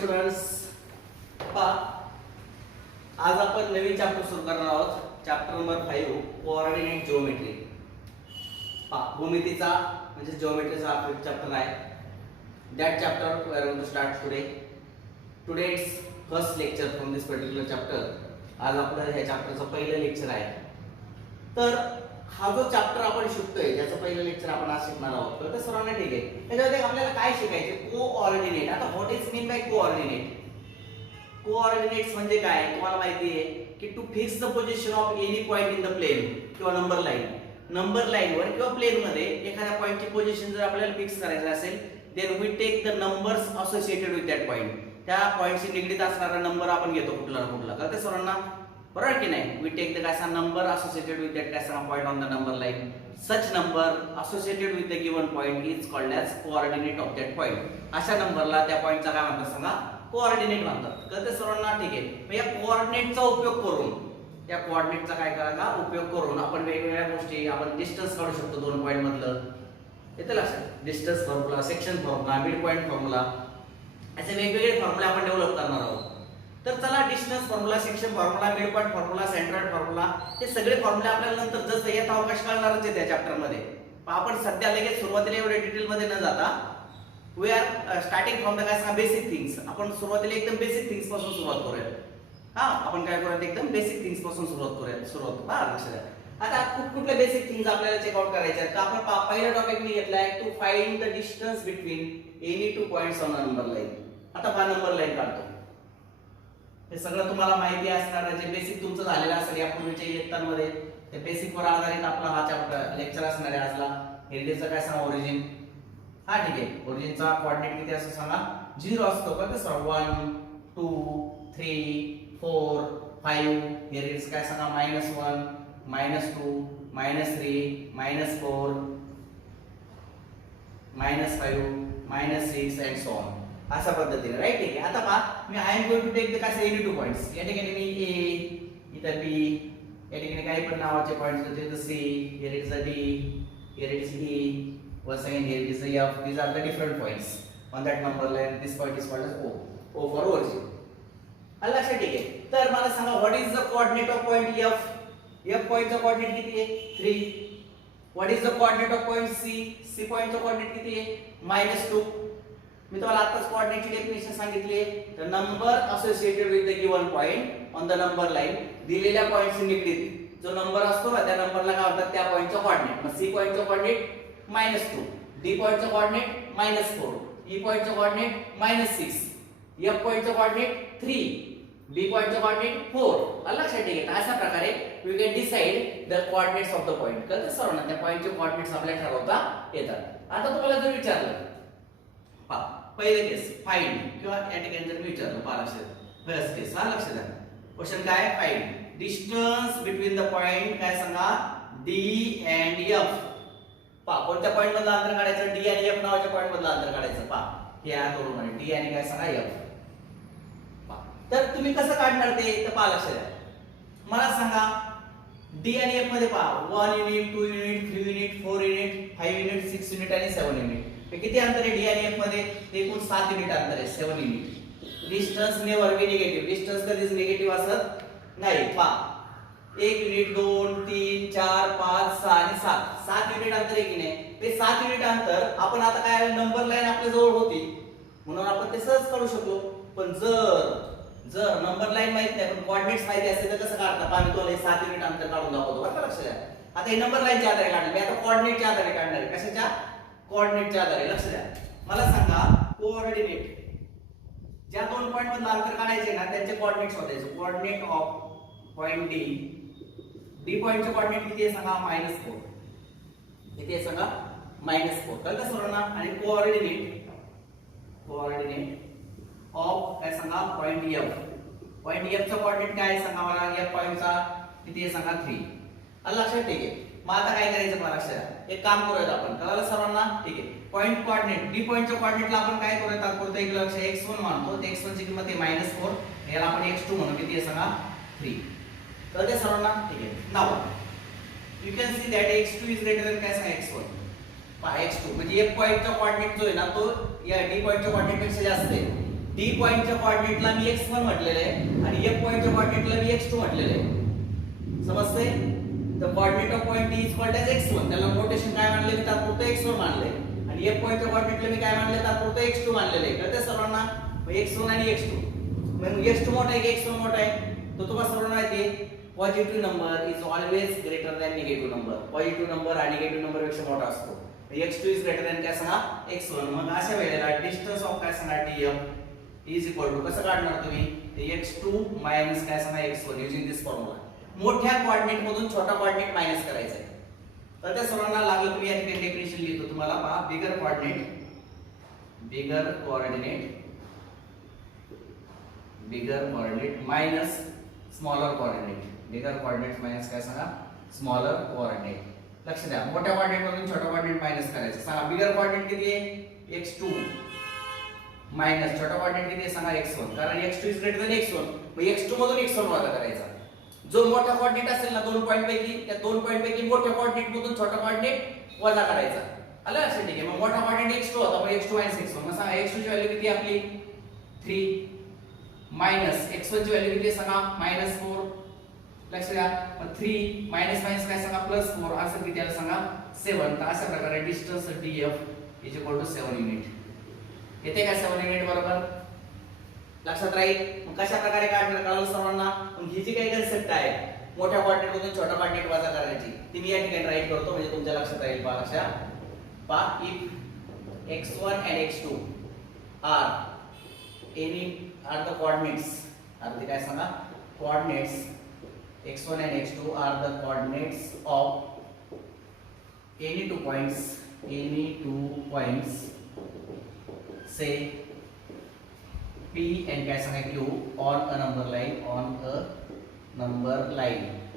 Students, आज आपण नवीन chapter सुरू करणार आहोत. Chapter number 5 coordinate geometry. भूमितीचा म्हणजे जिओमेट्रीचा हा चॅप्टर आहे. That chapter we are going to start today. Today it's first lecture from this particular chapter. आज आपलं ह्या चॅप्टरचं पहिलं लेक्चर आहे. तर हा जो चॅप्टर आपण शिकतोय ज्याचं पहिलं लेक्चर आपण आज शिकणार आहोत तर सर्वांना ठीक आहे. त्याच्यामध्ये आपल्याला काय शिकायचे? कोऑर्डिनेट. आता what is mean by coordinate? Coordinates म्हणजे काय तुम्हाला माहिती आहे की to fix the position of any point in the plane किंवा नंबर लाईनवर किंवा प्लेन मध्ये एखाद्या पॉइंटची पोझिशन जर आपल्याला फिक्स करायची असेल then we take the numbers associated with that point. त्या पॉइंटशी निगडीत असणारा नंबर आपण घेतो कुठला ना कुठला. कळते सर्वांना? बरोबर की नाही? वी टेक द काय नंबर असोसिएटेड विथ दॅट काय point on the number line. Such number associated with the given point is called as coordinate of that point. अशा नंबरला त्या पॉइंटचा काय म्हणतात सांगा? कोऑर्डिनेट म्हणतात. कळते सर्वांना? ठीक आहे. मग या कोऑर्डिनेटचा उपयोग करून या कोऑर्डिनेटचा काय करायचा उपयोग करून आपण वेगवेगळ्या गोष्टी आपण डिस्टन्स काढू शकतो दोन पॉइंट मधलं. येते लक्षात? Distance formula, section formula, mid point formula असे वेगवेगळे फॉर्म्युला आपण डेव्हलप करणार आहोत. तर चला distance formula, section formula, mid point formula, centroid formula हे सगळे फॉर्म्युले आपल्याला नंतर जसं येत अवकाश कळणारच आहे त्या चॅप्टर मध्ये. आपण सध्या लगेच सुरुवातीला एवढे डिटेल मध्ये न जाता we are starting from the काय सांगा बेसिक थिंग्स. आपण सुरुवातीला एकदम बेसिक थिंग्स पासून सुरुवात करूया. आपण काय करूया एकदम बेसिक थिंग्स पासून सुरुवात करूया. लक्षात द्या. आता कुठल्या बेसिक थिंग्स आपल्याला चेकआउट करायच्या आहेत. तर आपण पहिला टॉपिक मी घेतलाय to find the distance between any two points on a number line. आता हा नंबर लाईन काढतो. हे सगळं तुम्हाला माहिती असणार जे बेसिक तुमचं झालेलं असेल या पूर्वीच्या इयत्तांमध्ये. ते बेसिक वर आधारित आपला हा चॅप्टर लेक्चर असणार आहे आजला. हेरिटेजचा काय सांगा ओरिजिन. ठीक आहे. ओरिजिनचा कोऑर्डिनेट किती असतो सांगा? 0 असतो. का सर 1 2 3 4 5. हेरिटेज काय सांगा? -1 -2 -3 -4 -5 -6 अँड सो ऑन. अशा पद्धतीने राईट. ठीक आहे. आता पहा मी I am going to take the काय एनी टू पॉइंट्स. या ठिकाणी मी ए, इथं बी, या ठिकाणी काही पण नावाचे पॉइंट्स होते. C, here is the D, here is E, once again here is the f. These are the different points on that number line. This point is called as o. O for origin. लक्षात? ठीक आहे. तर मला सांगा what is the coordinate of point f? f पॉइंटचा coordinate किती आहे? 3. what is the coordinate of point c? c पॉइंटचा कोऑर्डिनेट किती आहे? -2. मी तुम्हाला आताच कोऑर्डिनेटची डेफिनेशन सांगितली आहे. तर number associated with the given point on the number line. दिलेल्या पॉइंटशी निगडीत जो नंबर असतो ना त्या नंबरला काय म्हणतात? त्या पॉइंटचा कोऑर्डिनेट. मग c पॉइंटचा कोऑर्डिनेट -2, d पॉइंटचा कोऑर्डिनेट -4, e पॉइंटचा कोऑर्डिनेट -6, f पॉइंटचा कोऑर्डिनेट 3, b पॉइंटचा कोऑर्डिनेट 4. लक्षात? ठीक आहे. अशा प्रकारे we can decide the coordinates of the point. कळतं सर्वांना? त्या पॉइंटचे कोऑर्डिनेट्स आपल्याला ठरवता येतात. आता तुम्हाला जर विचारलं पहिले केस फाइंड किंवा या ठिकाणी जर विचारलं लक्षात फर्स्ट केस लक्षात द्या. क्वेश्चन काय? Find distance between the point काय सांगा? d and f. कोणत्या पॉइंट मधलं अंतर काढायचं? डी आणि एफ नावाच्या पॉइंट मधलं अंतर काढायचं. हे या दोन मध्ये डी आणि काय सांगा? एफ. तर तुम्ही कसं काढणार ते? तर लक्षात द्या. मला सांगा डी आणि एफ मध्ये 1 unit, 2 unit, 3 unit, 4 unit, 5 unit, 6 unit आणि 7 युनिट. किती अंतर आहे डी आणि एफ मध्ये? एकूण 7 युनिट अंतर आहे. 7 युनिट. डिस्टन्स नेव्हर बी निगेटिव्ह. डिस्टन्स कधीच निगेटिव्ह असत नाही. 1 युनिट, 2 3 4 5 6 आणि 7 युनिट अंतर आहे की नाही? ते 7 युनिट अंतर आपण आता काय नंबर लाईन आपल्या जवळ होती म्हणून आपण ते सहज काढू शकलो. पण जर नंबर लाईन माहित नाही पण कोऑर्डिनेट्स माहिती असेल तर कसं काढता? आम्ही तुम्हाला 7 युनिट अंतर काढून दाखवतो. बरं लक्षात द्या. आता हे नंबर लाईनच्या आधारे काढणार. मी आता कोऑर्डिनेटच्या आधारे काढणार आहे. कशाच्या? कोऑर्डिनेटच्या आधारे. लक्ष द्या. मला सांगा कोऑर्डिनेट ज्या दोन पॉइंट मधलं अंतर काढायचे ना त्यांचे कोऑर्डिनेट्स शोधायचे. कोऑर्डिनेट ऑफ पॉइंट डी पॉइंटचे कोऑर्डिनेट किती आहे सांगा? -4. किती आहे सांगा? -4. कळलं सर्वांना? आणि कोऑर्डिनेट ऑफ काय सांगा? Point F. पॉइंट एफ चा कोऑर्डिनेट काय आहे सांगा मला? एफ पॉइंटचा किती आहे सांगा? 3. लक्षात? ठीक आहे. मग आता काय करायचं मला? लक्षात एक काम करूया आपण. कळलं सर्वांना? ठीक आहे. पॉइंट कोऑर्डिनेट डी पॉइंटच्या कोऑर्डिनेटला आपण काय करूया? तात्पुरतं एक लक्ष x1 मानतो. ते x1 ची किंमत आहे -4. याला आपण x2 म्हणू. किती आहे सांगा? 3. तर ते सर्वांना ठीक आहे. Now you can see that x2 is greater than काय सांगा? x1. x2 म्हणजे f पॉइंटचा कोऑर्डिनेट जो आहे ना तो या d पॉइंटच्या कोऑर्डिनेट पेक्षा जास्त आहे. डी पॉइंटच्या कोऑर्डिनेटला मी x1 म्हटलेलं आहे आणि f पॉइंटच्या कोऑर्डिनेटला मी x2 म्हटलेलं आहे. समजतंय? The coordinate of point D is called as x1. त्याला नोटेशन काय मानले मी तात्पुरतं x1 मानले आणि f पॉइंटच्या कोऑर्डिनेटला मी काय मानले तात्पुरतं x2 मानलेलं आहे. कळतंय सर्वांना? मग x1 आणि x2. मग x2 मोठा आहे की x1 मोठा आहे? तो तुम्हाला सर्वांना माहिती आहे positive number is always greater than negative number. Positive number हा निगेटिव्ह नंबर पेक्षा मोठा असतो. x2 इज ग्रेटर दॅन काय सांगा x1. मग अशा वेळेला डिस्टन्स ऑफ काय सांगा df इज इक्वल टू कसं काढणार तुम्ही ते x2 मायनस काय सांगा x1 युजिंग दिस फॉर्म्युला. मोठ्या कोऑर्डिनेट मधून छोटा कोऑर्डिनेट मायनस करायचा आहे. तर त्या सर्वांना लागलं तुम्ही या ठिकाणी डेफिनेशन लिहितो तुम्हाला पहा बिगर कोऑर्डिनेट मायनस स्मॉलर कोऑर्डिनेट. बिगर कोऑर्डिनेट मायनस काय सांगा स्मॉलर कोऑर्डिनेट. लक्ष द्या मोठ्या कोऑर्डिनेट मधून छोटा कोऑर्डिनेट मायनस करायचं. सांगा बिगर कोऑर्डिनेट किती आहे x2 मायनस छोटा कोऑर्डिनेट किती आहे सांगा x1. कारण x2 is greater than x1 मग x2 मधून x1 वजा करायचा. जो मोठा कोऑर्डिनेट असेल ना दोन पॉइंट पैकी त्या दोन पॉइंट पैकी मोठ्या कोऑर्डिनेट मधून छोटा कोऑर्डिनेट वजा करायचा. आलं लक्षात? ठीक आहे. मग मोठा कोऑर्डिनेट x2 होता मग x2 x1. मग सांगा x2 ची व्हॅल्यू किती आपली 3 मायनस x1 ची व्हॅल्यू किती सांगा -4. लक्ष द्या. मग 3 मायनस मायनस काय सांगा +4 असं किती आलं सांगा 7. तर अशा प्रकारे distance df is equal to 7 unit. येते का 7 युनिट बरोबर? लक्षात राहील. मग कशा प्रकारे काढणार कळलं सर्वांना? मग ही जी काही कन्सेप्ट आहे मोठ्या कोऑर्डिनेट मधून छोटा कोऑर्डिनेट वजा करण्याची ती मी या ठिकाणी राईट करतो म्हणजे तुमच्या लक्षात राहील. पहा लक्षात पहा if x1 and x2 are the coordinates are the काय सांगा coordinates x1 and x2 are the coordinates of any two points say P and काय सांगा Q on a number line.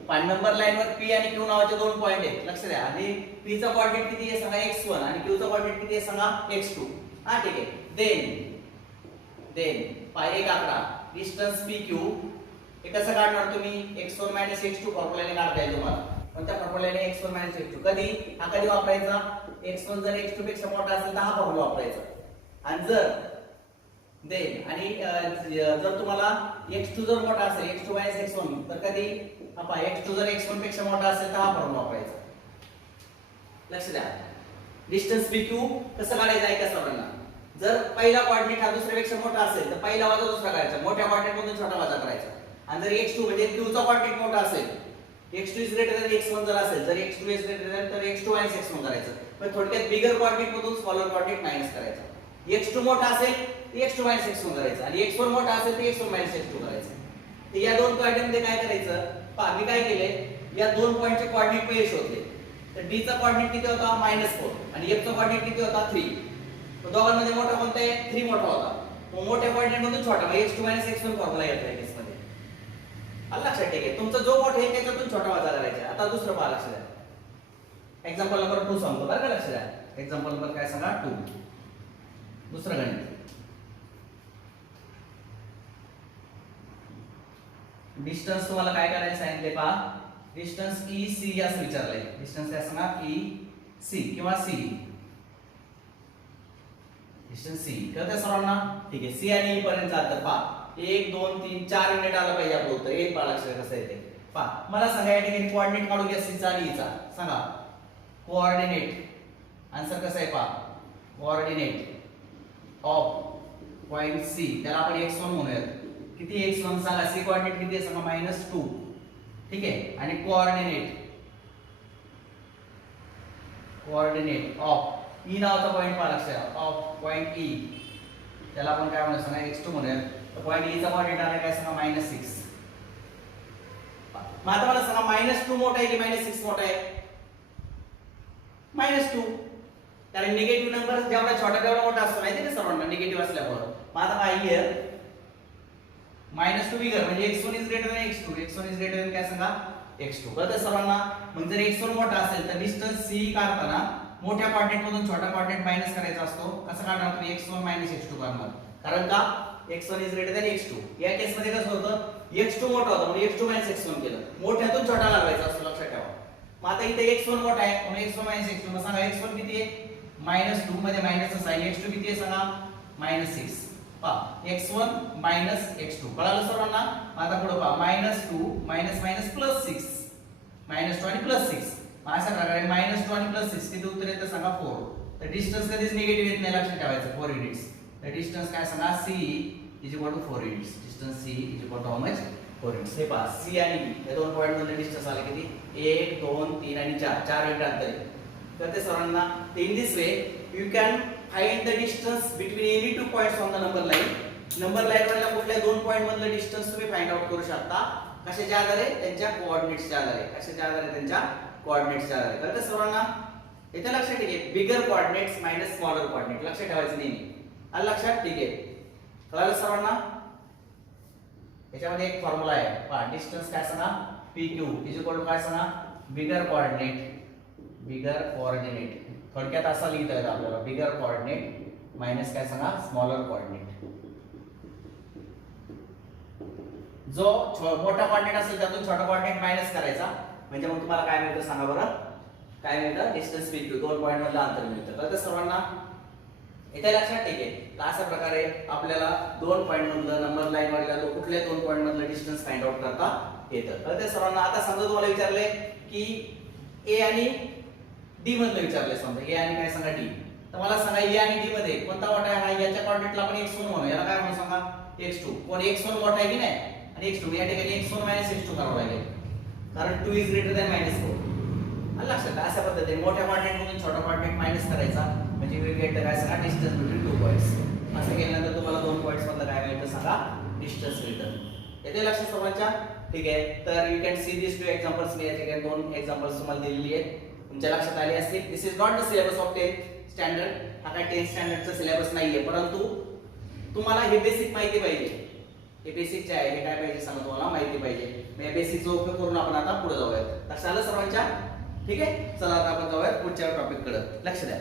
पण नंबर लाईन वर P आणि Q नावाचे दोन point आहेत. लक्ष द्या. आणि P चा कोऑर्डिनेट किती आहे सांगा x1 आणि Q चा कोऑर्डिनेट किती आहे सांगा x2. हा ठीक आहे. देन पाय एक आकडा डिस्टन्स PQ हे कसं काढणार तुम्ही x1 x2 फॉर्म्युलाने काढता येईल तुम्हाला. पण त्या फॉर्म्युलाने x1 x2 कधी हा कधी वापरायचा x1 जर x2 पेक्षा मोठा असेल तर हा फॉर्म्युला वापरायचा. आणि जर देन आणि जर तुम्हाला x2 जर मोठा असेल x2 x1 तर कधी आपण x2 जर x1 पेक्षा मोठा असेल तर हा फॉर्म्युला वापरायचा. लक्ष द्या. डिस्टन्स PQ कसं काढायचं आहे का सर्वांना? जर पहिला कोऑर्डिनेट हा दुसऱ्यापेक्षा मोठा असेल तर पहिला वजा दुसरा करायचा. मोठ्या कोऑर्डिनेट मधून छोटा वजा करायचा. आणि जर x2 म्हणजे q चा कोऑर्डिनेट मोठा असेल x2 is greater than x1 जर असेल जर x2 इज ग्रेटर दॅन तर x2 x1 करायचं. पण थोडक्यात बिगर कोऑर्डिनेट मधून स्मॉलर कोऑर्डिनेट मायनस करायचा. x2 मोठा असेल x2 x1 करायचं आणि x1 मोठा असेल तर x1 x2 करायचं. तर या दोन कोऑर्डिनेट मध्ये काय करायचं पहा मी काय केले या दोन पॉइंटचे कोऑर्डिनेट पहिले शोधले. तर d चा कोऑर्डिनेट किती होता -4 आणि f चा कोऑर्डिनेट किती होता 3. तर दोघांमध्ये मोठा कोणता आहे 3 मोठा होता. मग मोठ्या कोऑर्डिनेट मधून छोटा मग x2 x1 फॉर्म्युला येतो या केस मध्ये. आलं लक्षात? ठीक आहे. तुमचा जो मोठा आहे त्याच्यातून छोटा वजा करायचा. आता दुसरं पहा लक्ष द्या. एक्झाम्पल नंबर 2 सांगतो बरं का? लक्ष द्या. एक्झाम्पल नंबर काय सांगा 2. दुसरं गणित डिस्टन्स तुम्हाला काय करायचं सांगितले पहा डिस्टन्स EC असं विचारलंय. डिस्टन्स काय सांगा EC किंवा C. डिस्टन्स C कळतंय सर्वांना? ठीक आहे. C आणि E पर्यंत जातं पहा 1 2 3 4 युनिट आला पाहिजे आपलं उत्तर. एक पहा लक्षात कसं येते पहा. मला सांगा या ठिकाणी कोऑर्डिनेट काढू घ्या C चा आणि E चा. सांगा कोऑर्डिनेट आन्सर कसं आहे पहा कोऑर्डिनेट ऑफ पॉइंट C त्याला आपण x1 म्हणूयात. किती x1 सांगा C कोऑर्डिनेट किती आहे सांगा -2. ठीक आहे. आणि कोऑर्डिनेट ऑफ E नावाचा पॉइंट पहा लक्षात ऑफ पॉइंट E त्याला आपण काय म्हणू सांगा x2 म्हणूयात. तर पॉइंट E चा कोऑर्डिनेट आला काय सांगा -6. मग आता मला सांगा -2 मोठा आहे की -6 मोठा आहे? -2. कारण निगेटिव्ह नंबर जेवढा छोटा तेवढा मोठा असतो माहिती आहे सर्वांना निगेटिव्ह असल्यामुळे. मग आता काय हियर -2 बिगर म्हणजे x1 is greater than x2 x1 is greater than काय सांगा x2. कळतंय सर्वांना? मग जर x1 मोठा असेल तर डिस्टन्स C काढताना मोठ्या कोऑर्डिनेट मधून छोटा कोऑर्डिनेट मायनस करायचा असतो. कसं काढणार तुम्ही x1 x2 काढणार. कारण का x1 is greater than x2. या केस मध्ये कसं होतं x2 मोठा होता म्हणून x2 x1 केलं. मोठ्यातून छोटा लावायचा असतो लक्षात ठेवा. मग आता इथे x1 मोठा आहे म्हणून x1 x2. मग सांगा x1 किती आहे -2 मध्ये मायनसचं साइन x2 किती आहे सांगा -6. पहा x1 मायनस x2 कळालं सर्वांना. आता पुढे पहा -2 मायनस मायनस प्लस 6 -2 आणि प्लस 6 अशा प्रकारे -2 आणि प्लस 6 किती उत्तर येतं सांगा 4. तर डिस्टन्स कधीच निगेटिव्ह येत नाही लक्षात ठेवायचं 4 युनिट्स. तर डिस्टन्स काय सांगा c is equal to 4 units. Distance c is equal to how much 4 units. हे पहा c आणि b या दोन पॉइंट मधले डिस्टन्स आले किती 1 2 3 आणि 4 4 युनिट अंतर आहे. तर ते सर्वांना in this way you can find the distance between any two points on the number line. Number line वरल्या कुठल्या दोन पॉइंट मधलं डिस्टन्स तुम्ही फाइंड आउट करू शकता कशाच्या आधारे त्यांच्या कोऑर्डिनेट्सच्या आधारे. कशाच्या आधारे त्यांच्या कोऑर्डिनेट्सच्या आधारे. कळतं सर्वांना. इथे लक्षात ठीक आहे बिगर कोऑर्डिनेट्स मायनस स्मॉलर कोऑर्डिनेट लक्षात ठेवायचं नेहमी. आलं लक्षात ठीक आहे. कळलं सर्वांना. याच्यामध्ये एक फॉर्म्युला आहे पहा डिस्टन्स काय सांगा PQ इज इक्वल टू काय सांगा बिगर कोऑर्डिनेट थोडक्यात असा लिहिता येतं आपल्याला बिगर कोऑर्डिनेट मायनस काय सांगा स्मॉलर कोऑर्डिनेट. जो मोठा कोऑर्डिनेट असेल त्यातून छोटा कोऑर्डिनेट मायनस करायचा म्हणजे मग तुम्हाला काय मिळतं सांगा बरं. काय मिळतं डिस्टन्स PQ दोन पॉइंट मधलं अंतर मिळतं. कळतं सर्वांना. इथे लक्षात ठीक आहे. तर अशा प्रकारे आपल्याला दोन पॉइंट मधलं नंबर लाईन वरल्या कुठल्या दोन पॉइंट मधलं डिस्टन्स फाइंड आउट करता येतं. कळतं सर्वांना. आता समजा तुम्हाला विचारले की A आणि D मधलं विचारले समजा A आणि काय सांगा D. तर मला सांगा A आणि D मध्ये कोणता मोठा आहे. हा याच्या कोऑर्डिनेटला आपण x1 म्हणू याला काय म्हणू सांगा x2. कोण x1 मोठा आहे की नाही आणि x2 या ठिकाणी x1 x2 करावं लागेल कारण 2 इज ग्रेटर दॅन -4. आणि लक्षात अशा पद्धतीने मोठ्या कोऑर्डिनेट मधून छोटा कोऑर्डिनेट मायनस करायचा म्हणजे वी गेट काय सांगा डिस्टन्स बिटवीन टू पॉइंट्स. असं केल्यानंतर तुम्हाला दोन पॉइंट्स मधलं काय मिळतं सांगा डिस्टन्स मिळतं. येते लक्षात सर्वांच्या ठीक आहे. तर you can see this two examples. मी या ठिकाणी दोन एक्झाम्पल्स तुम्हाला दिलेली आहेत तुमच्या लक्षात आले असतील. This is not the syllabus of 10th standard. हा काय 10th स्टँडर्डचा सिलेबस नाहीये परंतु तुम्हाला हे बेसिक माहिती पाहिजे. हे बेसिक जे आहे हे काय पाहिजे सांगा तुम्हाला माहिती पाहिजे. मी बेसिकचा उपयोग करून आपण आता पुढे जाऊयात. लक्षात आलं सर्वांच्या ठीक आहे. चला आता आपण जाऊयात पुढच्या टॉपिक कडे. लक्ष द्या.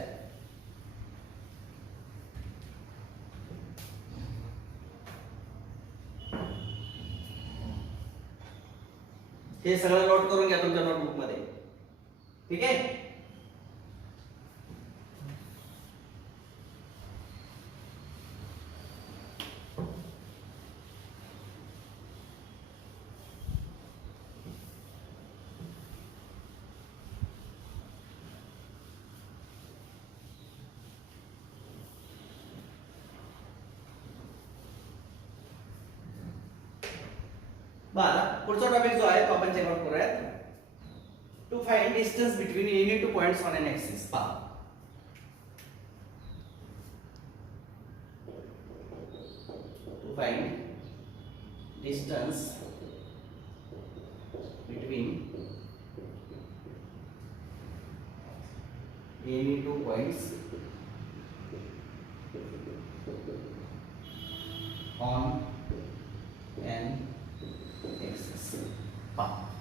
हे सगळं नोट करून घ्या तुमच्या नोटबुक मध्ये ठीक आहे. बघा पुढचा टॉपिक जो आहे तो आपण चेक आउट करूयात. To find distance between any two points on an axis. पहा to find distance between any two points on an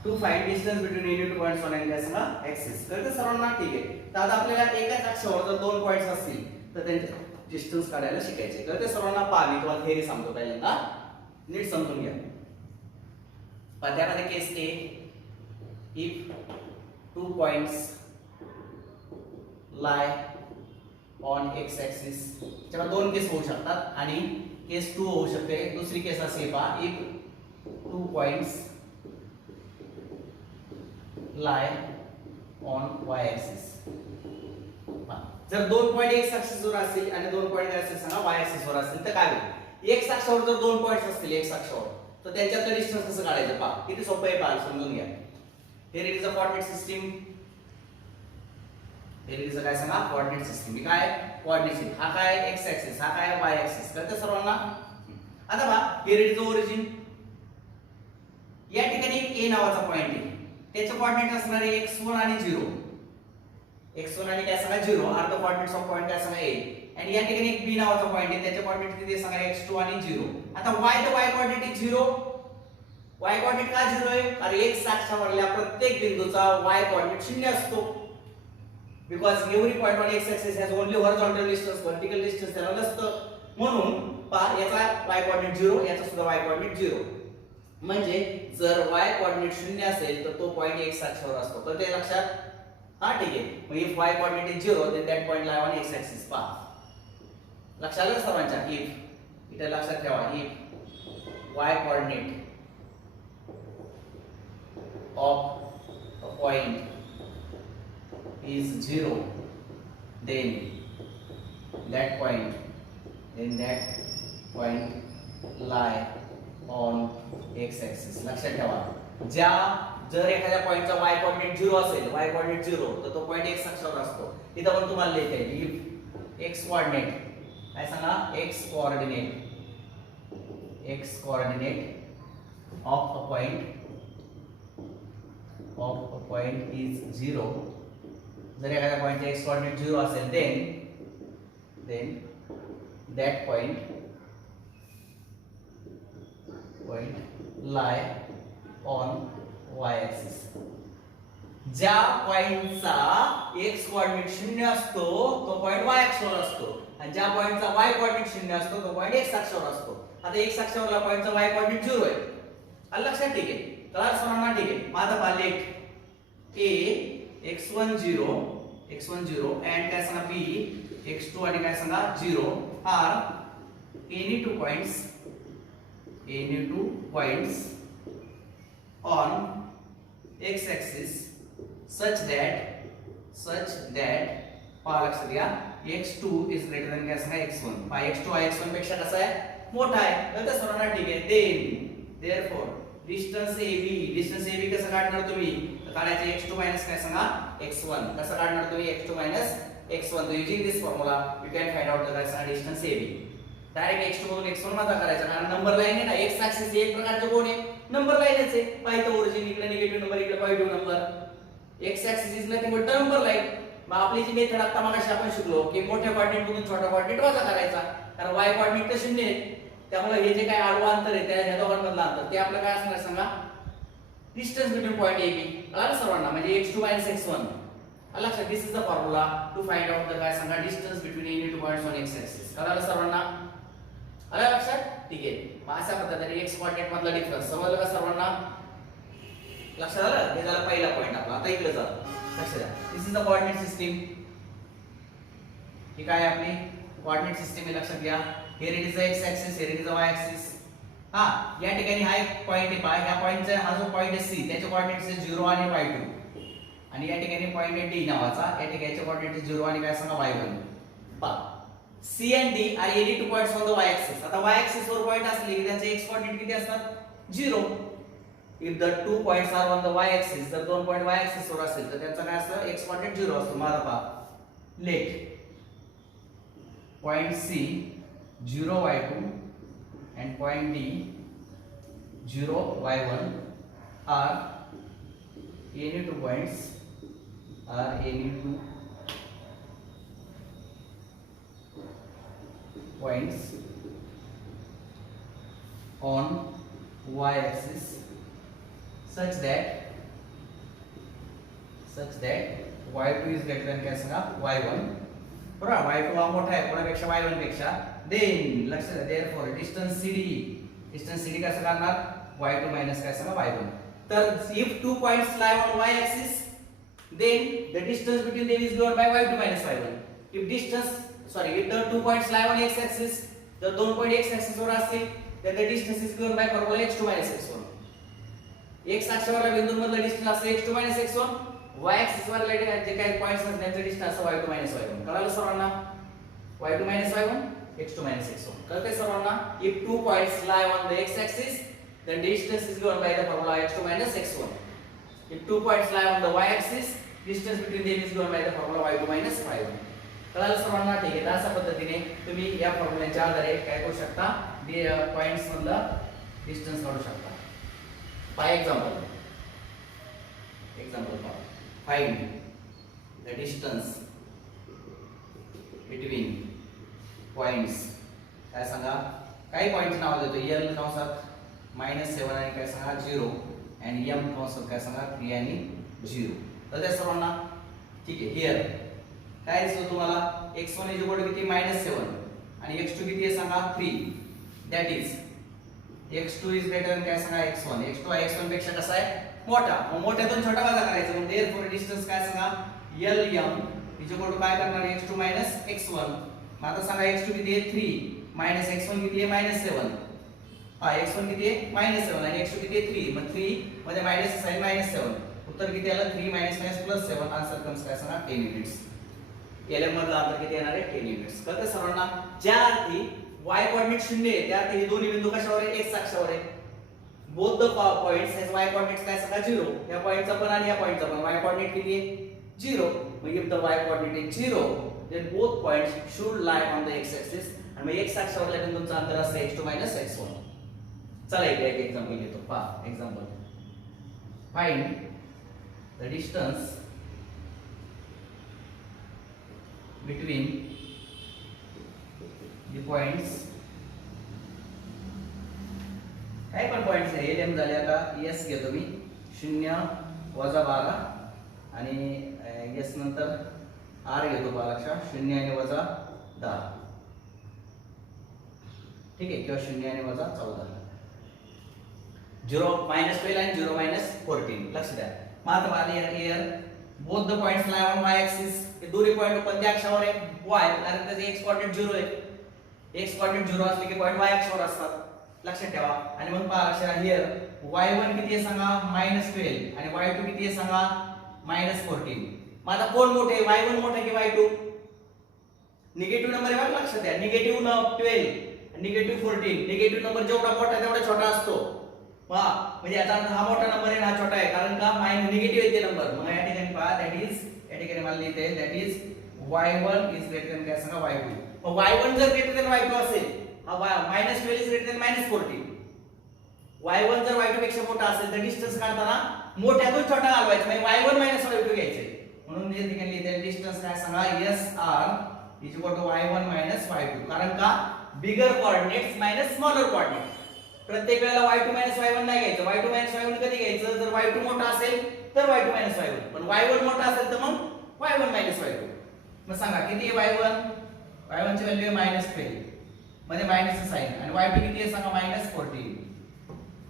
to find distance between any two points on an axis. कळतं सर्वांना ठीक आहे. तर आता आपल्याला एकाच अक्षावर जर दोन पॉइंट्स असतील तर त्यांचे डिस्टन्स काढायला शिकायचे. कळतं सर्वांना. पहा मी तुम्हाला थेअरी सांगतो पहिल्यांदा नीट समजून घ्या. त्यामध्ये केस A if two points lie on x axis. त्याला दोन केस होऊ शकतात आणि केस 2 होऊ शकते. दुसरी केस असे पहा if two points lie on y axis. जर दोन पॉइंट x ऍक्सिस वर असतील आणि दोन पॉइंट ऍक्सिस सांगा y ऍक्सिस वर असतील तर काय होईल. x अक्षावर जर दोन पॉइंट्स असतील x अक्षावर तर त्यांच्यातलं डिस्टन्स कसं काढायचं पहा. किती सोपं आहे पहा समजून घ्या. here it is a coordinate system. here it is a काय सांगा कोऑर्डिनेट सिस्टम. ही काय कोऑर्डिनेट सिस्टम. हा काय x ऍक्सिस हा काय y ऍक्सिस. कळतं सर्वांना. आता पहा here it is the origin. या ठिकाणी एक a नावाचा पॉइंट आहे. त्याचे कोऑर्डिनेट असणार आहे x1 आणि 0. x1 आणि काय सांगा 0 are the coordinates of point काय सांगा a. आणि या ठिकाणी एक b नावाचा पॉइंट आहे त्याचे कोऑर्डिनेट किती सांगा x2 आणि 0. आता y the y coordinate is 0. y coordinate का 0 आहे कारण x अक्षावरल्या प्रत्येक बिंदूचा y कोऑर्डिनेट 0 असतो. Because every point on x axis has only horizontal distance vertical distance त्याला नसतं. म्हणून पहा याचा y कोऑर्डिनेट 0 याचा सुद्धा y कोऑर्डिनेट 0. म्हणजे जर y कोऑर्डिनेट 0 असेल तर तो पॉइंट x अक्षावर असतो. तर ते लक्षात. हा ठीक आहे. मग if y coordinate is 0 then that point lie on x axis. पहा लक्षात आलं सर्वांच्या. इफ इथे लक्षात ठेवा if y coordinate of a point is 0 then that point lie on x axis. लक्षात ठेवा जर एखाद्या पॉइंटचा y कोऑर्डिनेट 0 असेल y कोऑर्डिनेट 0 तर तो पॉइंट x अक्षावर असतो. इथं पण तुम्हाला लिहिता येईल इफ x कोऑर्डिनेट काय सांगा x coordinate of a point is 0 जर एखाद्या पॉइंटचा x कोऑर्डिनेट 0 असेल then that point lie on y axis. ज्या पॉइंटचा x कोऑर्डिनेट 0 असतो तो पॉइंट y अक्षावर असतो आणि ज्या पॉइंटचा y कोऑर्डिनेट 0 असतो तो पॉइंट x अक्षावर असतो. आता x अक्षावरला पॉइंटचा y कोऑर्डिनेट 0 आहे. आलं लक्षात? ठीक आहे. कळलं सर्वांना? ठीक आहे. माझा पहा लेट a x10 and काय सांगा b x2 आणि काय सांगा 0 are any two points on x axis such that पहा लक्षात घ्या x2 is greater than काय सांगा x1. पहा x2 हा x1 पेक्षा कसा आहे मोठा आहे. तर सर्वांना ठीक आहे. then therefore distance AB कसं काढणार तुम्ही तर काढायचे x2 minus काय सांगा x1. कसं काढणार तुम्ही x2 minus x1. so using this formula you can find out the काय सांगा distance AB. डायरेक्ट x2 मधून x1 वजा करायचा कारण नंबर लाईन आहे ना x ऍक्सिस एक प्रकारचे कोण आहे नंबर लाईनच आहे. पाहिजे ओरिजिन इकडे निगेटिव्ह नंबर इकडे positive number x axis is nothing but number line. मग आपली जी मेथड आता मगाशी आपण शिकलो की मोठ्या कोऑर्डिनेट मधून छोटा कोऑर्डिनेट वजा करायचा कारण y कोऑर्डिनेट तर 0 आहे त्यामुळे हे जे काय आडवा अंतर आहे त्या ह्या दोघांमधलं अंतर ते आपलं काय असणार सांगा distance between point A B. आलं सर्वांना म्हणजे x2 x1. लक्षात this is the formula to find out the काय सांगा distance between any two points on x axis. कळलं सर्वांना? आलं लक्षात? ठीक आहे. मग अशा पद्धतीने x कोऑर्डिनेट मधला डिफरन्स समजलं का सर्वांना? लक्षात आलं? हे झाला पहिला पॉइंट आपला. आता इकडे जा. लक्षात द्या. दिस इज द कोऑर्डिनेट सिस्टीम. ही काय आपली कोऑर्डिनेट सिस्टीम आहे लक्षात घ्या. Here it is the x axis, here it is the y axis. हा या ठिकाणी हा एक पॉइंट आहे पहा. या पॉइंटचा हा जो पॉइंट आहे C त्याचे कोऑर्डिनेट्स आहे 0 आणि y2 आणि या ठिकाणी पॉइंट आहे D नावाचा. या ठिकाणी याचे कोऑर्डिनेट्स 0 आणि काय सांगा y1. पहा C and D are any two points on the y axis. आता y axis वर पॉइंट असले की त्यांचे x कोऑर्डिनेट किती असतात 0. if the two points are on the y axis जर दोन पॉइंट y axis वर असेल तर त्यांचा काय असतं x कोऑर्डिनेट 0 असतो. माझा पहा let point C 0 y2 and point D 0 y1 are any two points on y axis such that y2 is greater than काय सांगा y1. बरोबर y2 हा मोठा आहे कोणापेक्षा y1 पेक्षा. देन लक्षात द्या therefore distance CD कसं काढणार y2 minus काय सांगा y1. तर if two points lie on y axis then the distance between them is given by y2 minus y1. if the two points lie on x axis जर दोन point x axis वर असतील then the distance is given by formula x2 minus x1. x अक्षावरच्या बिंदूंमधला distance असतो x2 minus x1. y axis वरल्या जे काही points असतात त्यांचा डिस्टन्स असतो y2 minus y1. कळलं सर्वांना? y2 minus y1 x2 minus x1. कळतंय सर्वांना? if two points lie on the x axis then distance is given by the formula x2 minus x1. if two points lie on the y axis distance between them is given by the formula y2 minus y1. कळलं सर्वांना? ठीक आहे. तर अशा पद्धतीने तुम्ही या फॉर्म्युल्याच्या आधारे काय करू शकता पॉइंट्स मधला डिस्टन्स काढू शकता. Bye example find the distance between points काय सांगा काही पॉइंटचे नाव देतो L कंसात -7 आणि काय सांगा 0 आणि M कंसात काय सांगा 3 आणि 0. तर त्या सर्वांना ठीक आहे. हिअर काय दिसतो तुम्हाला x1 किती -7 आणि x2 किती आहे सांगा 3. That is x2 is greater than काय सांगा x1. x2 हा x1 पेक्षा कसा आहे मोठा. मग मोठ्यातून छोटा वजा करायचा. मग देअरफॉर डिस्टन्स काय सांगा LM काय करणार x2 x1. मग आता सांगा x2 किती आहे 3 मायनस x1 किती आहे -7 हा x1 किती आहे -7 आणि x2 किती आहे 3 मग 3 मध्ये मायनस साइन -7 उत्तर किती आलं 3 -7 आन्सर कम्स काय सांगा 10 युनिट्स केल्या मधलं अंतर किती येणार आहे 10 युनिट्स कळतं सर्वांना ज्या अर्थी y कोऑर्डिनेट 0 आहे त्या अर्थी हे दोन्ही बिंदू कशावर आहे x अक्षावर आहे both the points has y coordinates काय सांगा 0 या पॉइंटचा पण आणि या पॉइंटचा पण y कोऑर्डिनेट किती आहे 0 मग if the y coordinate is 0 then both points should lie on the x axis आणि मग x अक्षावरल्या बिंदूंचं अंतर असतं x2 x1 चला इथे एक एक्झाम्पल घेतो पहा example find the distance between the points काय पण पॉइंट्स आहे एलएम झाले आता एस घेतो मी 0 वजा 12 आणि एस नंतर आर घेतो 12 0 आणि वजा 10 ठीक आहे किंवा 0 आणि वजा 14 0 -12 आणि 0 -14 लक्ष द्या मात्र वाले here both the points lie on y axis हे दोन्ही पॉइंट कोणत्या अक्षावर आहे y कारण त्याचे x कोऑर्डिनेट 0 आहे x कोऑर्डिनेट 0 असले की पॉइंट y अक्षावर असतात लक्षात ठेवा आणि मग पहा लक्षात हियर y1 किती आहे सांगा -12 आणि y2 किती आहे सांगा -14 माझा कोण मोठे y1 मोठा की y2 निगेटिव्ह नंबर आहे बघा लक्षात द्या निगेटिव्ह 12 निगेटिव्ह 14 निगेटिव्ह नंबर जेवढा मोठा तेवढा छोटा असतो पहा म्हणजे याचा अर्थ हा मोठा नंबर आहे हा छोटा आहे कारण का निगेटिव्ह आहे ते नंबर मग या ठिकाणी पहा दॅट इज या ठिकाणी मला लिहिता येईल that is y1 is greater than काय सांगा y2 मग y1 जर ग्रेटर दॅन y2 असेल हा -12 इज ग्रेटर दॅन -14 y1 जर y2 पेक्षा मोठा असेल तर डिस्टन्स काढताना मोठ्यातून छोटा घालवायचा म्हणजे y1 y2 घ्यायचे म्हणून या ठिकाणी लिहिता येईल डिस्टन्स काय सांगा SR is equal to y1 y2 कारण का बिगर कोऑर्डिनेट्स स्मॉलर कोऑर्डिनेट प्रत्येक वेळेला y2 y1 नाही घ्यायचं y2 y1 कधी घ्यायचं जर y2 मोठा असेल तर y2 y1 पण y1 मोठा असेल तर मग y1 y2 मग सांगा किती आहे y1 ची व्हॅल्यू आहे -12 मध्ये मायनसचं साइन आणि y2 किती आहे सांगा -14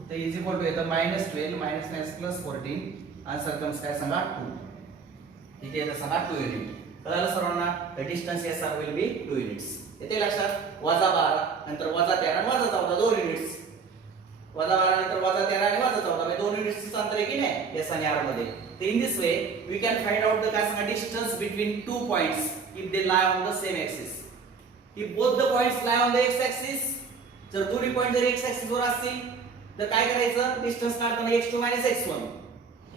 तर इज इक्वल टू येतं -12 -14 आन्सर कम्स काय सांगा 2 इथे येतं सांगा 2 युनिट कळलं सर्वांना the distance SR will be 2 units येते लक्षात -12 नंतर -13 आणि -14 2 युनिट्स -12 नंतर -13 आणि -14 म्हणजे 2 युनिट्सचं अंतर आहे की नाही S आणि R मध्ये तर in this way we can find out the काय सांगा distance between two points if they lie on the same axis if both the points lie on the x axis जर दोन्ही पॉइंट जर x axis वर असतील तर काय करायचं डिस्टन्स काढताना x2 x1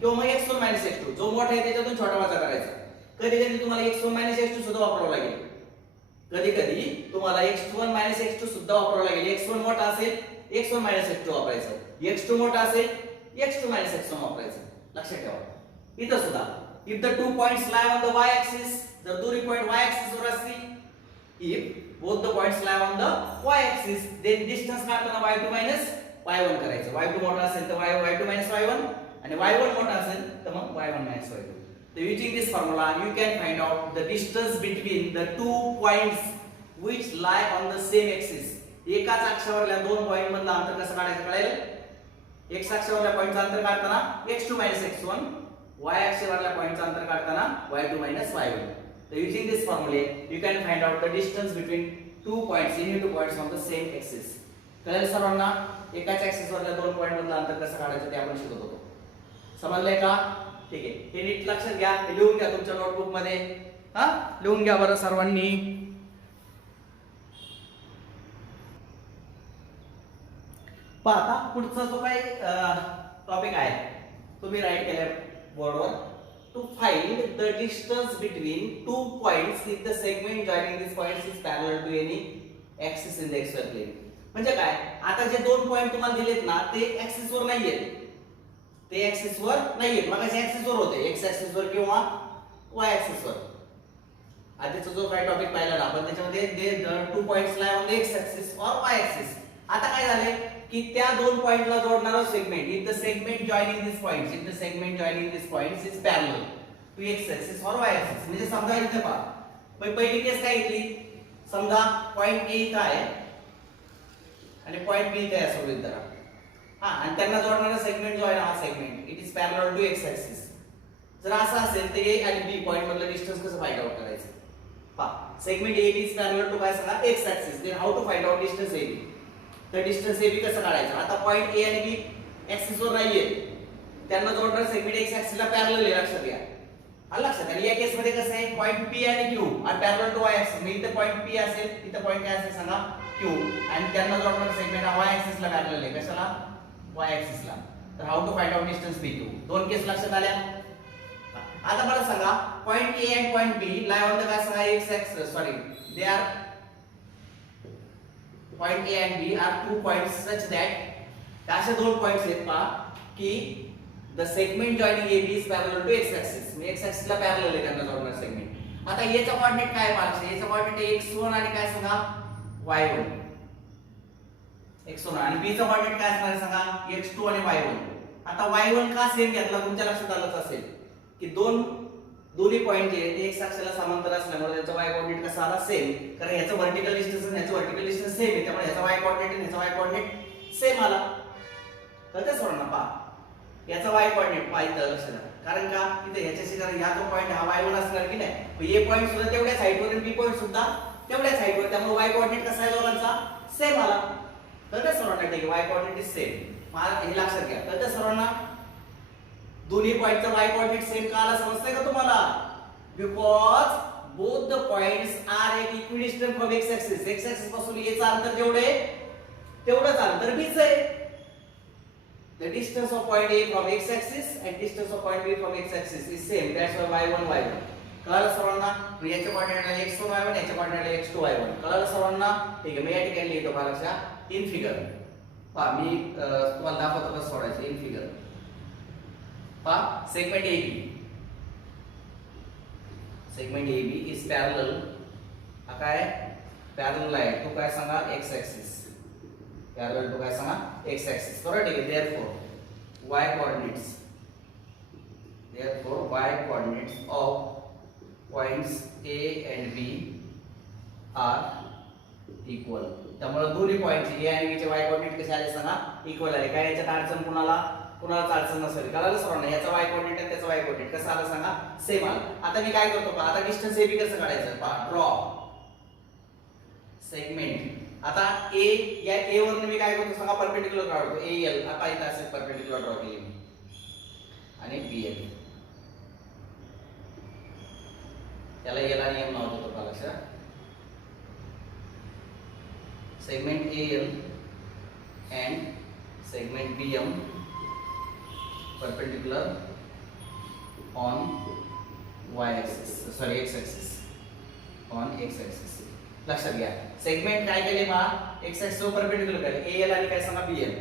किंवा मग x1 x2 जो मोठा आहे त्याच्यातून छोटा वजा करायचा कधी कधी तुम्हाला x1 x2 सुद्धा वापरावं लागेल कधी कधी तुम्हाला x1 x2 सुद्धा वापरावं लागेल x1 मोठा असेल x1 x2 वापरायचं x2 मोठा असेल x2 x1 वापरायचं लक्षात ठेवा इथं सुद्धा if the two points lie on the y axis जर दोन्ही पॉइंट y axis वर असतील if both the points lie on the y axis then distance काढताना y2 y1 करायचं y2 मोठा असेल तर y2 y1 आणि y1 मोठा असेल तर मग y1 y2 so using this formula you can find out the distance between the two points which lie on the same axis एकाच अक्षावरल्या दोन पॉइंट मधलं अंतर कसं काढायचं कळेल x अक्षावरल्या पॉइंटचं अंतर काढताना x2 x1 y अक्षावरल्या पॉइंटचं अंतर काढताना y2 y1 so using this formula you can find out the distance between two points any two points on the same axis कळेल सर्वांना एकाच ऍक्सिस वरल्या दोन पॉइंट मधलं अंतर कसं काढायचं ते आपण शिकत होतो समजलंय का ठीक आहे हे नीट लक्षात घ्या हे लिहून घ्या तुमच्या नोटबुक मध्ये हा लिहून घ्या बरं सर्वांनी पहा आता पुढचा जो काही टॉपिक आहे तुम्ही राईट केलाय बोर्डवर to find the distance between two points if the segment joining this points is parallel to any axis in the XY plane म्हणजे काय आता जे दोन पॉइंट तुम्हाला दिलेत ना ते ऍक्सिस वर नाहीयेत ते ऍक्सिस वर नाहीयेत मगाशी ऍक्सिस वर होते एक्स ऍक्सिस वर किंवा वाय ऍक्सिस वर आधीचा जो काही टॉपिक पाहिला ना आपण त्याच्यामध्ये they two points lie on the x axis और वाय ऍक्सिस आता काय झाले की त्या दोन पॉइंटला जोडणारा segment if the segment joining this points if the segment joining this points is parallel to x axis और वाय ऍक्सिस म्हणजे समजा इथे पहा पहिली केस काय घेतली समजा पॉइंट ए इथे आहे आणि पॉइंट बी इथे आहे असं गृहीत धरा हा आणि त्यांना जोडणारा सेगमेंट जो आहे ना हा segment it is parallel to x axis जर असं असेल तर ए आणि बी पॉइंट मधलं डिस्टन्स कसं फाइंड आउट करायचं पहा segment AB is parallel to काय सांगा x axis. Then how to find out distance AB. तर डिस्टन्स AB कसं काढायचं. आता पॉइंट A आणि B ऍक्सिस वर नाहीये, त्यांना जोडणारा सेगमेंट x ऍक्सिसला पॅरलल आहे, लक्षात घ्या. आलं लक्षात. आणि या केस मध्ये कसं आहे पॉइंट P आणि Q are parallel to y axis. म्हणजे इथे पॉइंट P असेल, इथे पॉइंट काय असेल सांगा Q, आणि त्यांना जोडणारा सेगमेंट हा y ऍक्सिसला पॅरलल आहे. कशाला y ऍक्सिसला. तर how to find out distance PQ. दोन केस लक्षात आल्या. आता मला सांगा पॉइंट A आणि point B lie on the काय सांगा x axis, sorry they are point A and B are two points such that अशा दोन पॉइंट्स आहेत पहा की the segment joining AB is parallel to x axis. Me x axis ला parallel आहे त्यांना जोडणारा सेगमेंट. आता A चा कोऑर्डिनेट काय मार्क्स आहे. A चा कोऑर्डिनेट आहे x1 आणि काय सांगा y1. x1 आणि B चा कोऑर्डिनेट काय असणार आहे सांगा x2 आणि y1. आता y1 का सेम घेतला तुमच्या लक्षात आलंच असेल की दोन्ही पॉइंट जे आहेत ते x अक्षाला समांतर असल्यामुळे त्याचा y कोऑर्डिनेट कसा आला सेम. कारण याचा व्हर्टिकल डिस्टन्स आणि याचा व्हर्टिकल डिस्टन्स सेम आहे, त्यामुळे याचा y कोऑर्डिनेट आणि याचा y कोऑर्डिनेट सेम आला. कळतंय सोडा पहा याचा y कोऑर्डिनेट पहा इथं लक्षात द्या. कारण का इथे याच्याशी कारण या तो पॉइंट हा y1 असणार की नाही. A पॉइंट सुद्धा तेवढ्याच हाईटवर आणि B पॉइंट सुद्धा तेवढ्याच हाईटवर, त्यामुळे y कोऑर्डिनेट कसा आहे दोघांचा सेम आला. कळतंय सर्वांना. ठीक आहे y कोऑर्डिनेट इज सेम. मला हे लक्षात घ्या. कळतंय सर्वांना. दोन्ही पॉइंटचा y कोऑर्डिनेट सेम का आला समजतंय का तुम्हाला. Because both the points are at equidistant from x axis. x axis पासून a चं अंतर जेवढे तेवढंच अंतर b चं आहे. The distance of point A from x axis and distance of point B from x axis is same. That's why y1 y1. कळलं सर्वांना. याच्या कोऑर्डिनेटला x1 y1, याच्या कोऑर्डिनेटला x2 y1. कळलं सर्वांना. ठीक आहे. मी या ठिकाणी लिहितो पहा लक्षात इन फिगर. पहा मी तुम्हाला दाखवतो कसं सोडायचं इन फिगर. पहा segment AB. Segment AB is parallel. हा काय पॅरलल आहे तो काय सांगा x axis. parallel to काय सांगा x axis. बरोबर. ठीक आहे. therefore y coordinates of points A and B are equal. त्यामुळे दोन्ही पॉइंट्स A आणि B चे y कोऑर्डिनेट कसे आले सांगा इक्वल आले. काय याच्यात अडचण कुणालाच अडचण नसेल. कळलं सर्वांना. याचा y कोऑर्डिनेट आणि त्याचा y कोऑर्डिनेट कसा आला सांगा सेम आला. आता मी काय करतो पहा. आता डिस्टन्स AB कसं काढायचं पहा. Draw segment. आता A या A वरून मी काय करतो सांगा परपेंडिक्युलर काढतो. AL आता इथे असेल परपेंडिक्युलर ड्रॉ केली मी आणि BL. त्याला L आणि M नाव देतो पहा लक्षात. Segment AL and segment BM perpendicular on y axis, sorry x axis, on x axis. लक्षात घ्या. सेगमेंट काय केले पहा x axis वर परपेंडिक्युलर केले. AL आणि काय सांगा BL.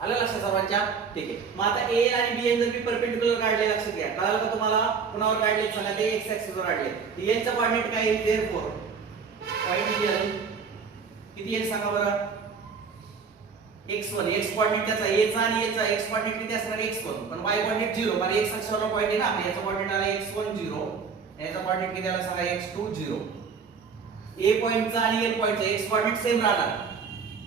आलं लक्षात सर्वांच्या. ठीक आहे. मग आता AL आणि BL जर मी परपेंडिक्युलर काढले लक्षात घ्या. कळालं का तुम्हाला. कुणावर काढले सांगा ते x axis वर काढले. AL चा कोऑर्डिनेट काय आहे therefore पॉइंट L किती येईल सांगा बरं. x1 x कोऑर्डिनेट त्याचा a चा आणि a चा x कोऑर्डिनेट किती असणार x1 पण y कोऑर्डिनेट 0 कारण x अक्षावर पॉइंट आहे ना. याचा कोऑर्डिनेट आला x1 0 याचा कोऑर्डिनेट किती आला सांगा x2 0. a पॉइंटचा आणि l पॉइंटचा x कोऑर्डिनेट सेम राहणार.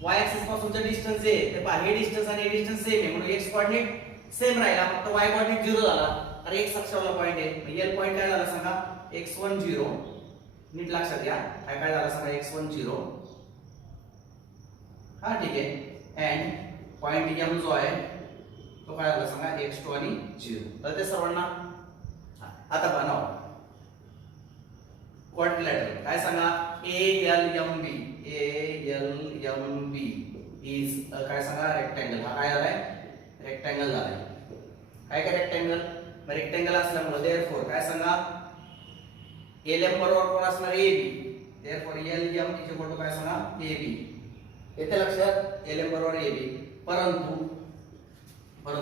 y ऍक्सिस पासूनचा डिस्टन्स आहे ते पहा. हे डिस्टन्स आणि हे डिस्टन्स सेम आहे म्हणून x कोऑर्डिनेट सेम राहिला. फक्त y कोऑर्डिनेट 0 झाला कारण x अक्षावरला पॉइंट आहे. l पॉइंट काय झाला सांगा x1 0. नीट लक्षात घ्या. काय झाला सांगा x1 0. हा ठीक आहे. and पॉइंट M जो आहे तो काय झाला सांगा x2 आणि 0. तर ते सर्वांना आता बनवा क्वाड्रिलॅटरल. काय सांगा ALMB इज काय सांगा रेक्टँगल. हा काय झालाय रेक्टँगल झालाय. काय रेक्टँगल. रेक्टँगल असल्यामुळे देअरफॉर काय सांगा LM बरोबर कोण असणार AB. Therefore LM is equal to काय सांगा AB. येते लक्षात. LM बरोबर AB. परंतु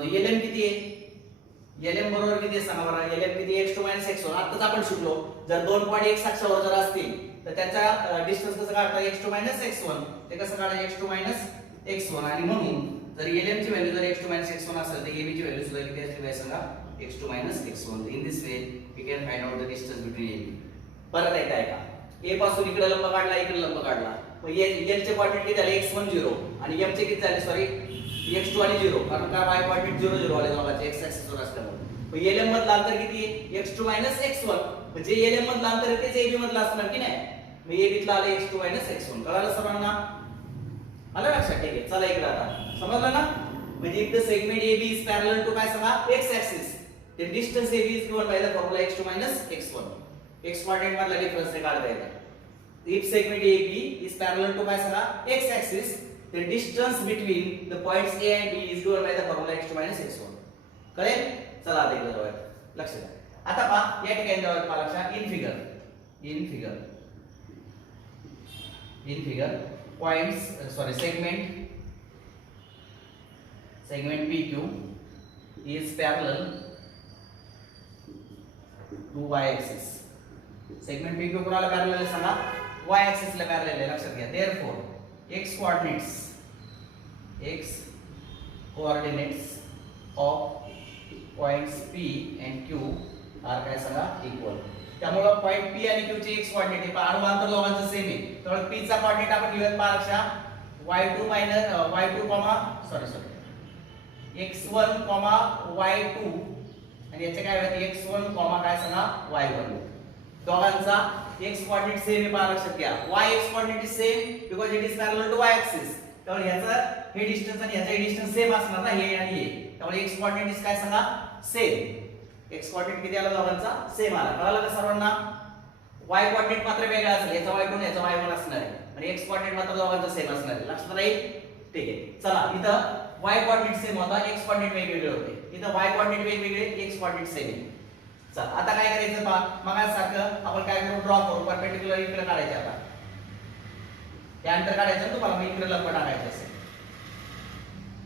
LM किती आहे. LM बरोबर किती आहे सांगा बरं. LM किती x2 x1. आताच आपण शिकलो जर दोन पॉइंट x अक्षावर जर असतील तर त्याचा डिस्टन्स कसं काढता x2 x1. ते कसं काढायचं x2 x1. आणि म्हणून जर LM ची व्हॅल्यू जर x2 x1 असेल तर AB ची व्हॅल्यू सुद्धा किती असली पाहिजे सांगा x2 x1. In this way we can find out the distance between AB. परत एकदा ऐका. A पासून इकडे लंब काढला इकडे लंब काढला. मग L चे कोऑर्डिनेट किती झाले x1 0 आणि M चे किती झाले सॉरी x2 आणि 0 कारण का y कोऑर्डिनेट 0 0 आले दोघांचे x ऍक्सिस वर असल्यामुळे. मग LM मधलं अंतर किती आहे x2 x1. म्हणजे LM मधलं अंतर आहे तेच AB मधलं असणार की नाही. मग AB तला आलं x2 x1. कळालं सर्वांना? आलं लक्षात? ठीक आहे, चला इकडे आता समजलं ना. म्हणजे if the segment AB is parallel to काय सांगा x axis, then distance AB is given by the formula x2 x1. x coordinate मधला डिफरन्स काढता येतो. If segment AB is parallel to काय सांगा x axis, then distance between the points A and B is given by the formula x2 x1. कळेल? चला आता इकडे जाऊया. लक्ष द्या. आता पहा या ठिकाणी जाऊया पहा लक्षात. in figure points segment PQ is parallel to y axis. segment PQ कोणाला पॅरलल आहे सांगा? y axis ला पॅरलल आहे. लक्षात घ्या. therefore x coordinates of points P and Q are काय सांगा इक्वल. त्यामुळे पॉइंट P आणि Q चे x कोऑर्डिनेट आहे. अनुमांतर दोघांचं सेम आहे. तर P चा कोऑर्डिनेट आपण लिहूयात पहा लक्षात. y2 x1, y2 आणि याचे काय होते x1, काय सांगा y1. दोघांचा x कोऑर्डिनेट सेम आहे पहा लक्षात घ्या. y x coordinate is same because it is parallel to y axis. त्यामुळे ह्याचा हे डिस्टन्स आणि ह्याचा डिस्टन्स सेम असणार ना, हे आणि हे. त्यामुळे x कोऑर्डिनेट इज काय सांगा सेम. x कोऑर्डिनेट किती आला दोघांचा सेम आला. कळालं का सर्वांना? y कोऑर्डिनेट मात्र वेगळा असेल. याचा y2 याचा y1 असणार आहे आणि x कोऑर्डिनेट मात्र दोघांचा सेम असणार आहे. लक्षात राहील? ठीक आहे. चला इथं y कोऑर्डिनेट सेम होता, x कोऑर्डिनेट वेगवेगळे होते. इथं y कोऑर्डिनेट वेगवेगळे, x कोऑर्डिनेट सेम आहे. चला आता काय करायचं पहा. मगासारखं आपण काय करू, ड्रॉ करू. परपेंडिक्युलर इकडे काढायचे. आता हे अंतर काढायचं तुम्हाला, मग इकडे लंब टाकायचं असेल.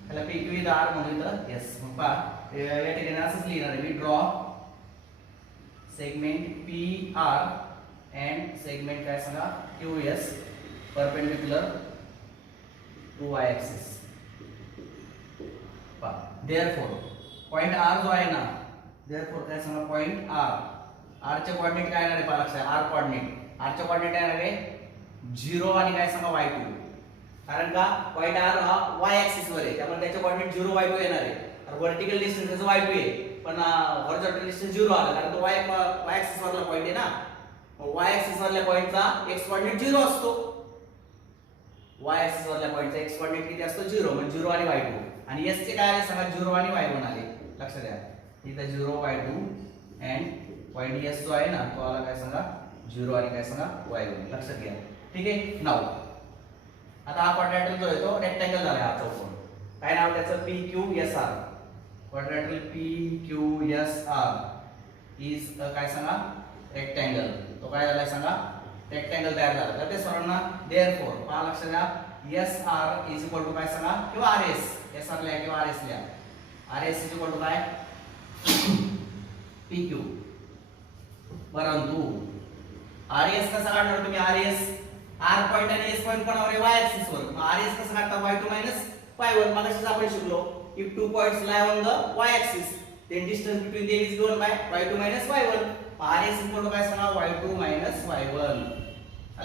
त्याला PQ इथं R म्हणून इथं यस. मग पहा या ठिकाणी असंच लिहिणार आहे मी. Draw segment PR and segment काय सांगा QS perpendicular to y axis. पहा देयरफॉर पॉइंट R जो आहे ना, देयरफॉर काय सांगा पॉइंट R चे कोऑर्डिनेट काय येणार आहे पहा लक्षात. R चे कोऑर्डिनेट येणार आहे 0 आणि काय सांगा y2. कारण का पॉइंट R हा y ऍक्सिस वर आहे, त्यामुळे त्याचे कोऑर्डिनेट 0 y2 येणार आहे. तर वर्टिकल डिस्टन्स त्याचा y2 आहे, पण हॉरिझॉन्टल डिस्टन्स 0 आला कारण तो y ऍक्सिस वरला पॉइंट आहे ना. y ऍक्सिस वरल्या पॉइंटचा x कोऑर्डिनेट 0 असतो. y ऍक्सिस वरल्या पॉइंटचा x कोऑर्डिनेट किती असतो 0, म्हणजे 0 आणि y2. आणि s चे काय आले सांगा 0 आणि y1 आले. लक्षात द्या. इथं 0 y2 अँड yds जो आहे ना तो आला काय सांगा 0 आणि काय सांगा y1. लक्षात घ्या. ठीक आहे. नाव आता हा क्वाड्रॅटल जो आहे तो रेक्टँगल झाला हा चौकोन. काय नाव त्याचं PQSR. क्वाड्रॅटल PQSR इज काय सांगा रेक्टँगल. तो काय झालाय सांगा रेक्टँगल तयार झाला. तर ते सर्वांना देयरफॉर पहा लक्षात द्या SR इज इक्वल टू काय सांगा किंवा RS. SR लिहा किंवा RS लिहा. RS इज इक्वल टू काय PQ. परंतु RS कसा काढणार तुम्ही? RS R पॉइंट आणि S पॉइंट कोणावर आहे? y ऍक्सिस वर. मग RS कसं काढता? y2 y1. मगाशीच आपण शिकलो if two points lie on the y axis then distance between them is given by y2 y1. RS equal to काय सांगा y2 y1.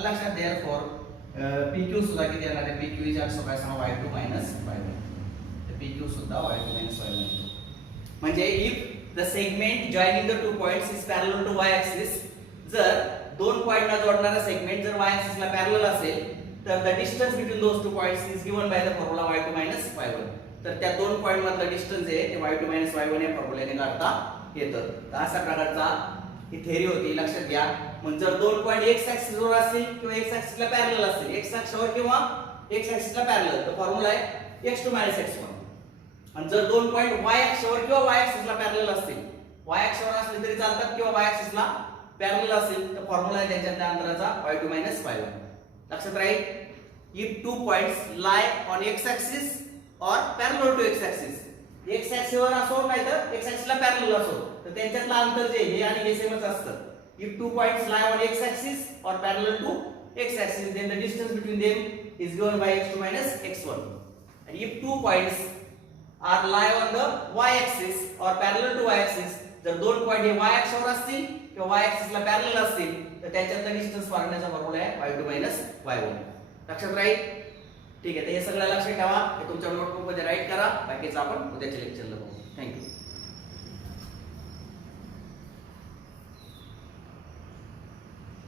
लक्षात. therefore PQ सुद्धा किती येणार आहे? PQ इज ऑल्सो काय सांगा y2 y1. तर PQ सुद्धा y2 y1. म्हणजे if the segment joining the two points is parallel to y axis, जर दोन पॉइंटला जोडणारा सेगमेंट जर y ऍक्सिस ला पॅरलल असेल तर the distance between those two points is given by the formula y2 y1. तर त्या दोन पॉइंट मधलं डिस्टन्स आहे ते y2 y1 या फॉर्म्युल्याने काढता येतं. तर अशा प्रकारचा ही थेअरी होती. लक्षात घ्या. मग जर दोन पॉइंट x ऍक्सिस वर असतील किंवा x ऍक्सिस ला पॅरलल असतील, x अक्षावर किंवा x ऍक्सिस ला पॅरलल, तर फॉर्म्युला आहे x2 x1. आणि जर दोन पॉइंट y अक्षावर किंवा y ऍक्सिस ला पॅरलल असतील, y अक्षावर असले तरी चालतात किंवा y ऍक्सिस ला पॅरलल असेल, तर फॉर्म्युला आहे त्यांच्या अंतराचा y2 y1. लक्षात राहील. if two points lie on x axis or parallel to x axis, x axis वर असो नाही तर x axis ला पॅरलल असो, तर त्यांच्यातलं अंतर जे हे आणि हे सेमच असतं. if two points lie on x axis or parallel to x axis, then the distance between them is given by x2 x1. and if two points are lie on the y axis or parallel to y axis, जर दोन point हे y अक्षावर असतील किंवा y axis ला parallel असतील, तर त्यांच्यातला डिस्टन्स काढण्याचा फॉर्म्युला आहे y2 y1. लक्षात राहील. ठीक आहे. तर हे सगळं लक्षात ठेवा. हे तुमच्या नोटबुक मध्ये राईट करा. बाकीचं आपण उद्याच्या लेक्चरला बघू.